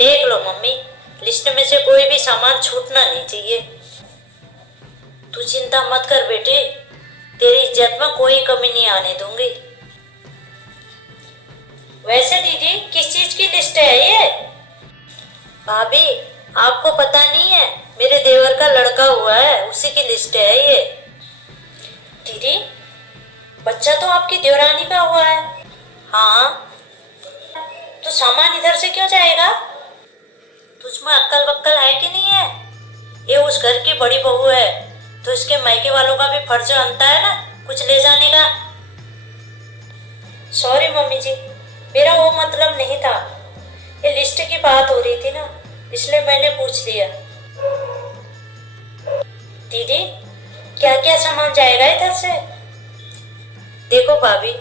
देख लो mummy, list में से कोई भी सामान छूटना नहीं चाहिए। तू चिंता मत कर बेटे, तेरी इज्जत में कोई कमी नहीं आने दूंगी। वैसे दीदी किस चीज की लिस्ट है ये? भाभी आपको पता नहीं है, मेरे देवर का लड़का हुआ है, उसी की लिस्ट है ये। दीदी बच्चा तो आपकी देवरानी का हुआ है। हाँ तो सामान इधर से क्यों जाएगा? तुझमें अक्ल बक्कल है कि नहीं है? ये उस घर की बड़ी बहू है, तो इसके मायके वालों का भी फर्ज बनता है ना कुछ ले जाने का। सॉरी मम्मी जी, मेरा वो मतलब नहीं था, ये लिस्ट की बात हो रही थी ना, इसलिए मैंने पूछ लिया। दीदी क्या क्या सामान जाएगा इधर से? देखो भाभी,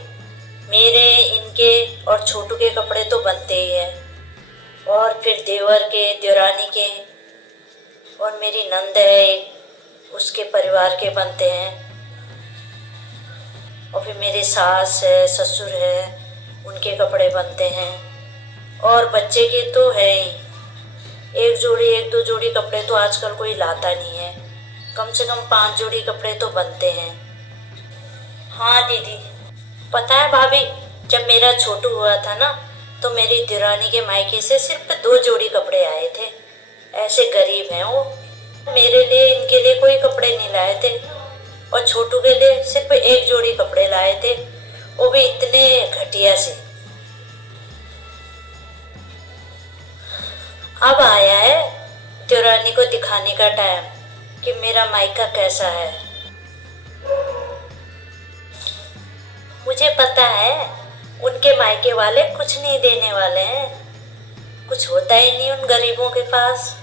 मेरे, इनके और छोटू के कपड़े तो बनते ही हैं, और फिर देवर के, देवरानी के, और मेरी नंद है एक, उसके परिवार के बनते हैं, और फिर मेरे सास है, ससुर है, उनके कपड़े बनते हैं, और बच्चे के तो है ही, एक दो जोड़ी कपड़े तो आजकल कोई लाता नहीं है, कम से कम 5 जोड़ी कपड़े तो बनते हैं। हाँ दीदी पता है भाभी, जब मेरा छोटू हुआ था ना, तो मेरी देवरानी के मायके से सिर्फ 2 जोड़ी कपड़े आए थे। ऐसे गरीब हैं वो, मेरे लिए, इनके लिए कोई कपड़े नहीं लाए थे, और छोटू के लिए सिर्फ 1 जोड़ी कपड़े लाए थे, वो भी इतने घटिया से। अब आया है देवरानी को दिखाने का टाइम कि मेरा मायका कैसा है। मुझे पता है उनके मायके वाले कुछ नहीं देने वाले हैं, कुछ होता ही नहीं उन गरीबों के पास।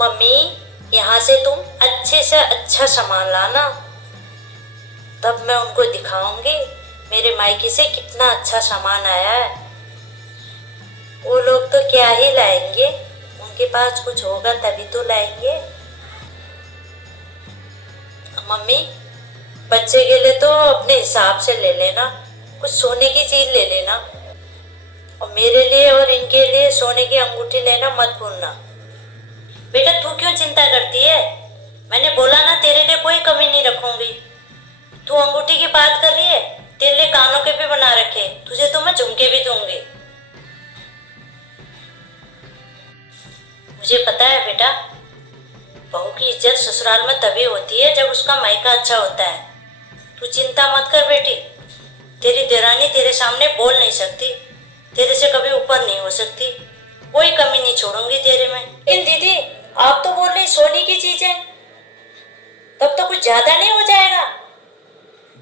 मम्मी यहाँ से तुम अच्छे से अच्छा सामान लाना, तब मैं उनको दिखाऊंगी मेरे मायके से कितना अच्छा सामान आया है। वो लोग तो क्या ही लाएंगे, उनके पास कुछ होगा तभी तो लाएंगे। मम्मी बच्चे के लिए तो अपने हिसाब से ले लेना, कुछ सोने की चीज ले लेना, और मेरे लिए और इनके लिए सोने की अंगूठी लेना मत भूलना। बेटा तू क्यों चिंता करती है, मैंने बोला ना तेरे लिए कोई कमी नहीं रखूंगी। तू अंगूठी की बात कर रही है, तेरे लिए कानों के भी बना रखे, तुझे तो मैं झुमके भी दूंगी। मुझे पता है बेटा, बहू की इज्जत ससुराल में तभी होती है जब उसका मायका अच्छा होता है। तू चिंता मत कर बेटी, तेरी देवरानी तेरे सामने बोल नहीं सकती, तेरे से कभी ऊपर नहीं हो सकती, कोई कमी नहीं छोड़ूंगी तेरे में। इन दीदी आप तो बोल रही सोने की चीजें, तब तो कुछ ज्यादा नहीं हो जाएगा?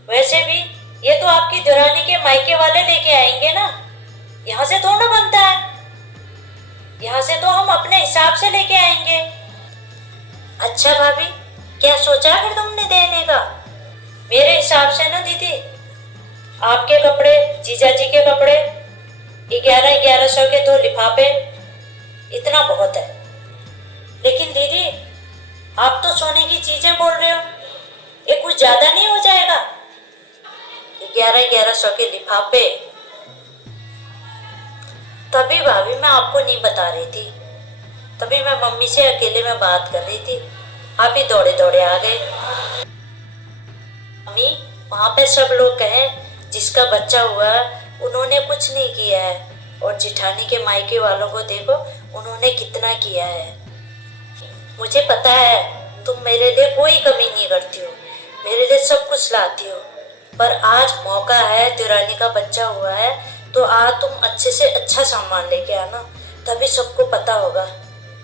वैसे भी ये तो आपकी देवरानी के मायके वाले लेके आएंगे ना, यहाँ से थोड़ा बनता है, यहाँ से तो हम अपने हिसाब से लेके आएंगे। अच्छा भाभी क्या सोचा फिर तुमने देने का? मेरे हिसाब से ना दीदी, आपके कपड़े, जीजा जी के कपड़े, 1100 के 2 लिफाफे, इतना बहुत है। लेकिन दीदी आप तो सोने की चीजें बोल रहे हो, ये कुछ ज्यादा नहीं हो जाएगा? 1100 के लिफाफे, तभी भाभी मैं आपको नहीं बता रही थी, तभी मैं मम्मी से अकेले में बात कर रही थी, आप ही दौड़े दौड़े आ गए। मम्मी वहाँ पे सब लोग कहें जिसका बच्चा हुआ उन्होंने कुछ नहीं किया है, और जिठानी के मायके वालों को देखो उन्होंने कितना किया है। मुझे पता है तुम मेरे लिए कोई कमी नहीं करती हो, मेरे लिए सब कुछ लाती हो, पर आज मौका है, देवरानी का बच्चा हुआ है, तो आज तुम अच्छे से अच्छा सामान लेके आना, तभी सबको पता होगा,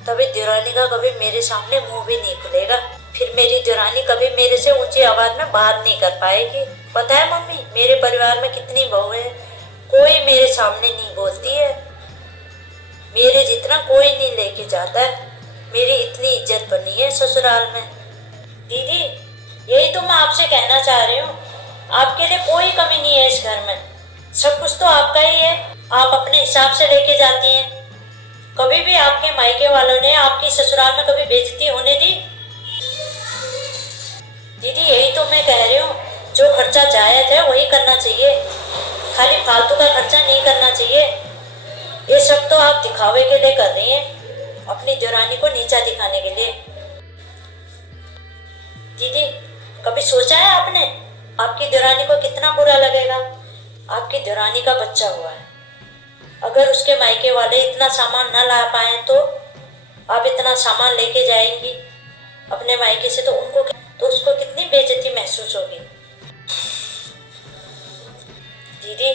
तभी देवरानी का कभी मेरे सामने मुंह भी नहीं खुलेगा, फिर मेरी देवरानी कभी मेरे से ऊंची आवाज में बात नहीं कर पाएगी। पता है मम्मी मेरे परिवार में कितनी बहू है, कोई मेरे सामने नहीं बोलती है, मेरे जितना कोई नहीं लेके जाता है, मेरी इतनी इज्जत बनी है ससुराल में। दीदी यही तो मैं आपसे कहना चाह रही हूँ, आपके लिए कोई कमी नहीं है इस घर में, सब कुछ तो आपका ही है, आप अपने हिसाब से लेके जाती हैं। कभी भी आपके मायके वालों ने आपकी ससुराल में कभी बेइज्जती होने दी? दीदी यही तो मैं कह रही हूँ, जो खर्चा जायज है वही करना चाहिए, खाली फालतू का खर्चा नहीं करना चाहिए। ये सब तो आप दिखावे के लिए कर रही हैं, अपनी देवरानी को नीचा दिखाने के लिए। दीदी, कभी सोचा है आपने आपकी देवरानी को कितना बुरा लगेगा? आपकी देवरानी का बच्चा हुआ है, अगर उसके मायके वाले इतना सामान ना ला पाए तो आप इतना सामान लेके जाएंगी अपने मायके से, तो उसको कितनी बेइज्जती महसूस होगी। दीदी,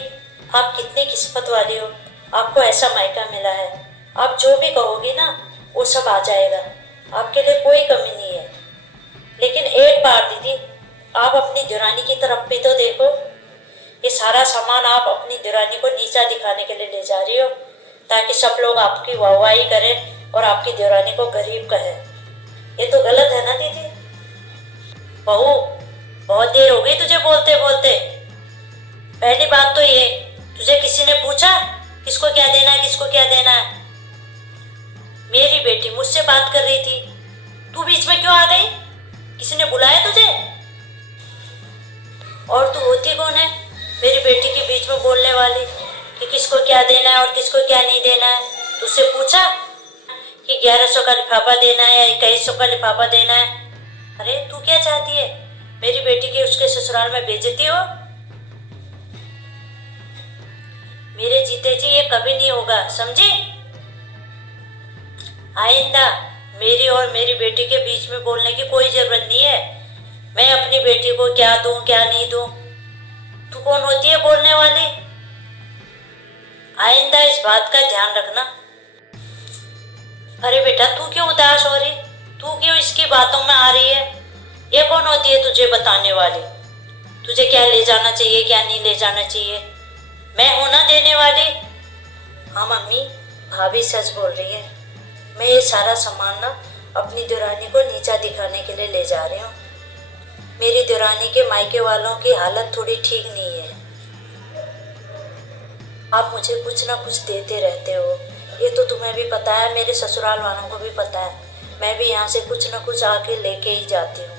आप कितनी किस्मत वाली हो, आपको ऐसा मायका मिला है। आप जो भी कहोगी ना वो सब आ जाएगा, आपके लिए कोई कमी नहीं है। लेकिन एक बार दीदी, आप अपनी देवरानी की तरफ भी तो देखो। ये सारा सामान आप अपनी देवरानी को नीचा दिखाने के लिए ले जा रही हो, ताकि सब लोग आपकी वाहवाही करें और आपकी देवरानी को गरीब कहें। ये तो गलत है ना दीदी। बहू, बहुत देर हो गई तुझे बोलते बोलते। पहली बात तो ये, तुझे किसी ने पूछा किसको क्या देना है, किसको क्या देना है? मेरी बेटी मुझसे बात कर रही थी, तू बीच में क्यों आ गई? किसी ने बुलाया तुझे? और तू होती कौन है मेरी बेटी के बीच में बोलने वाली कि किसको क्या देना है और किसको क्या नहीं देना है? तुझसे पूछा कि 1100 का लिफाफा देना है या 2100 का लिफाफा देना है? अरे तू क्या चाहती है, मेरी बेटी की उसके ससुराल में बेइज्जती हो? मेरे जीते जी ये कभी नहीं होगा, समझी? आइंदा मेरी और मेरी बेटी के बीच में बोलने की कोई जरूरत नहीं है। मैं अपनी बेटी को क्या दूं क्या नहीं दूं, तू कौन होती है बोलने वाली? आइंदा इस बात का ध्यान रखना। अरे बेटा, तू क्यों उदास हो रही? तू क्यों इसकी बातों में आ रही है? ये कौन होती है तुझे बताने वाली? तुझे क्या ले जाना चाहिए क्या नहीं ले जाना चाहिए? मैं हूं ना देने वाली। हाँ मम्मी, भाभी सच बोल रही है। मैं ये सारा सामान ना अपनी देवरानी को नीचा दिखाने के लिए ले जा रही हूँ। मेरी देवरानी के मायके वालों की हालत थोड़ी ठीक नहीं है। आप मुझे कुछ ना कुछ देते रहते हो, ये तो तुम्हें भी पता है, मेरे ससुराल वालों को भी पता है। मैं भी यहाँ से कुछ ना कुछ आके लेके ही जाती हूँ।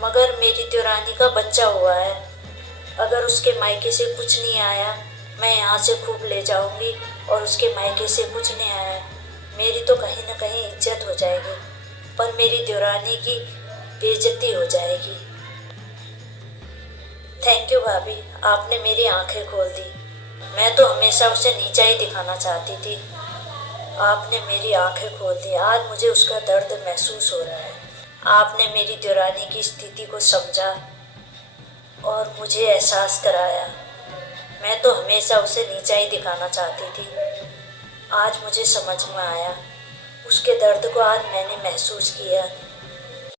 मगर मेरी देवरानी का बच्चा हुआ है, अगर उसके मायके से कुछ नहीं आया, मैं यहाँ से खूब ले जाऊँगी, और उसके मायके से कुछ नहीं आया, मेरी तो कहीं ना कहीं इज्जत हो जाएगी, पर मेरी देवरानी की बेइज्जती हो जाएगी। थैंक यू भाभी, आपने मेरी आंखें खोल दी। मैं तो हमेशा उसे नीचा ही दिखाना चाहती थी, आपने मेरी आंखें खोल दी। आज मुझे उसका दर्द महसूस हो रहा है। आपने मेरी देवरानी की स्थिति को समझा और मुझे एहसास कराया। मैं तो हमेशा उसे नीचा ही दिखाना चाहती थी, आज मुझे समझ में आया। उसके दर्द को आज मैंने महसूस किया।